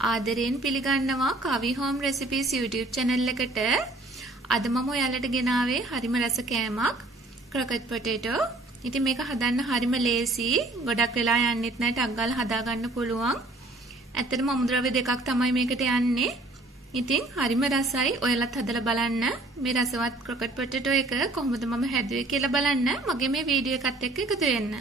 ආදරයෙන් පිළිගන්නවා Kavi Home Recipes YouTube channel එකට. අද මම ඔයාලට ගෙනාවේ හරිම රස කෑමක් croquette potato. ඉතින් මේක හදන්න හරිම ලේසි. ගොඩක් වෙලා යන්නෙත් නැහැ. ටක් ගාලා හදා ගන්න පුළුවන්. ඇත්තටම අමුද්‍රව්‍ය දෙකක් තමයි මේකට යන්නේ. ඉතින් හරිම රසයි. ඔයාලත් හදලා බලන්න. මේ රසවත් croquette potato එක කොහොමද මම හැදුවේ කියලා බලන්න. මගේ මේ වීඩියෝ එකත් එක්ක එකතු වෙන්න.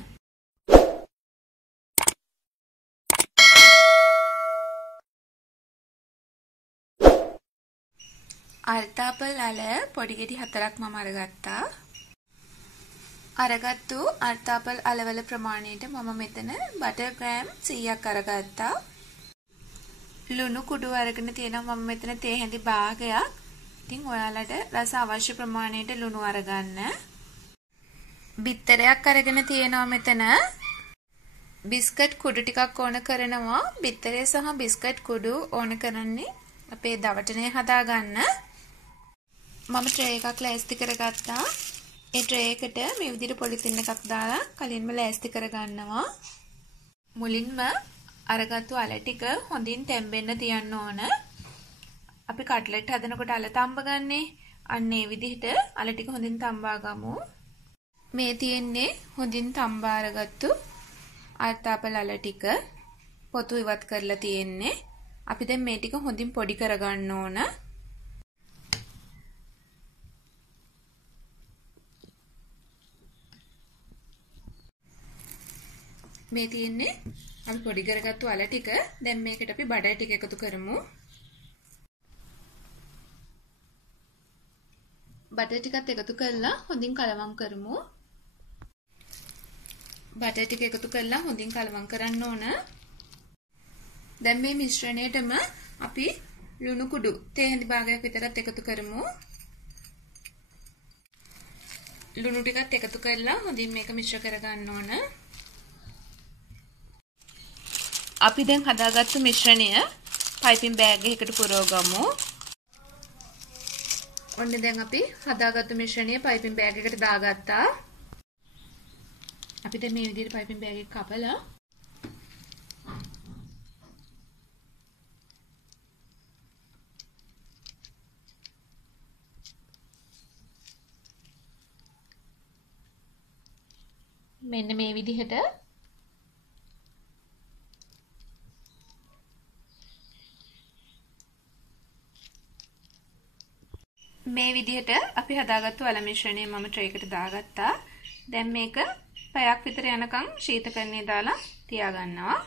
අර්ථාපල් අල පොඩි ගෙඩි 4ක් මම අරගත්තා. අරගත්තු අර්ථාපල් අලවල ප්‍රමාණයට මම මෙතන බටර් ග්‍රෑම් 100ක් අරගත්තා. ලුණු කුඩු අරගෙන තියෙනවා මම මෙතන තේ හැඳි භාගයක්. ඉතින් ඔයාලට රස අවශ්‍ය ප්‍රමාණයට ලුණු අරගන්න. බිත්තරයක් අරගෙන තියෙනවා මෙතන. බිස්කට් කුඩු ටිකක් ඕන කරනවා. බිත්තරේ සහ බිස්කට් කුඩු ඕන කරන්නේ අපේ දවටනේ හදාගන්න. මම ට්‍රේ එකක් ලෑස්ති කරගත්තා. ඒ ට්‍රේ එකට මේ විදිහට පොලිතින් එකක් දාලා කලින්ම ලෑස්ති කරගන්නවා. මුලින්ම අරගත්තු අල ටික හොඳින් තැම්බෙන්න තියන්න ඕන. අපි කට්ලට් හදනකොට අල තම්බ ගන්නේ. අන්න ඒ විදිහට අල ටික හොඳින් තම්බා ගමු. මේ තියෙන්නේ හොඳින් තම්බා අරගත්තු අර්ථාපල් අල ටික. පොතු ඉවත් කරලා තියෙන්නේ. අපි දැන් මේ ටික හොඳින් පොඩි කරගන්න ඕන. මේ තියෙන්නේ අපි පොඩි කරගත්තු අල ටික. දැන් මේකට අපි බඩර් ටික එකතු කරමු. බටර් ටිකත් එකතු කරලා හොඳින් කලවම් කරමු. බටර් ටික එකතු කරලා හොඳින් කලවම් කරන්න ඕන. දැන් මේ මිශ්‍රණයටම අපි ලුණු කුඩු තේ හැඳි භාගයක් විතරක් එකතු කරමු. ලුණු ටිකත් එකතු කරලා හොඳින් මේක මිශ්‍ර කරගන්න ඕන. අපි දැන් හදාගත්තු මිශ්‍රණය පයිපින් බෑග් එකකට පුරවගමු. ඔන්න දැන් අපි හදාගත්තු මිශ්‍රණය පයිපින් බෑග් එකට දාගත්තා. අපි දැන් මේ විදිහට පයිපින් බෑග් එක කපලා මෙන්න මේ විදිහට අපි හදාගත්තු අල මිශ්‍රණය මම ට්‍රේ එකට දාගත්තා. දැන් මේක පැයක් විතර යනකම් ශීතකරණයේ දාලා තියාගන්නවා.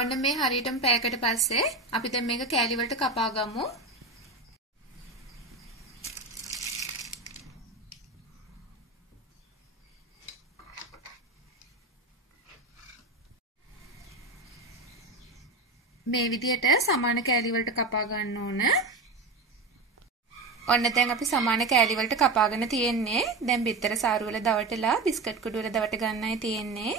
ඔන්න මේ හරියටම පැයකට පස්සේ අපි දැන් මේක කෑලි වලට කපා ගමු. මේ විදිහට සමාන කෑලි වලට කපා ගන්න ඕන. ඔන්න දැන් අපි සමාන කෑලි වලට කපාගෙන තියෙන්නේ. දැන් බිත්තර සාරු වල දවටලා බිස්කට් කුඩු වල දවට ගන්නයි තියෙන්නේ.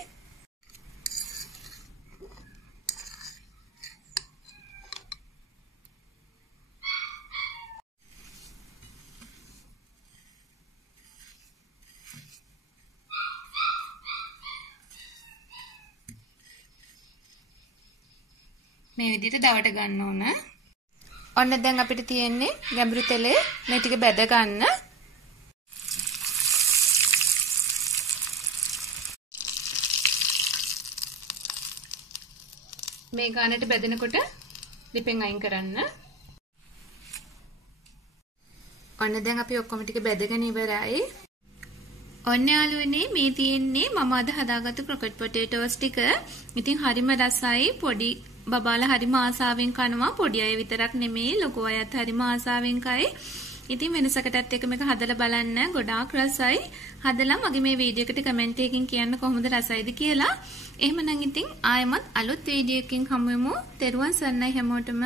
මේ විදිහට දවට ගන්න ඕන. ඔන්න දැන් අපිට තියෙන්නේ ගැඹුරු තෙලේ මේ ටික බැද ගන්න. මේ ගානට බැදෙනකොට ලිපෙන් අයින් කරන්න. ඔන්න දැන් අපි ඔක්කොම ටික බැදගෙන ඉවරයි. ඔන්න යාළුවනේ මේ තියෙන්නේ මම අද හදාගත්තු croquette potatoes ටික. ඉතින් හරිම රසයි. පොඩි බබාලා හරිම ආසාවෙන් කනවා. පොඩි අය විතරක් නෙමෙයි ලොකු අයත් හරිම ආසාවෙන් කයි. ඉතින් වෙනසකටත් එක මේක හදලා බලන්න. ගොඩාක් රසයි. හදලා මගේ මේ වීඩියෝ එකට කමෙන්ට් එකකින් කියන්න කොහොමද රසයිද කියලා. එහෙමනම් ඉතින් ආයෙමත් අලුත් වීඩියෝ එකකින් හමු වෙමු. තෙරුවන් සරණයි හැමෝටම.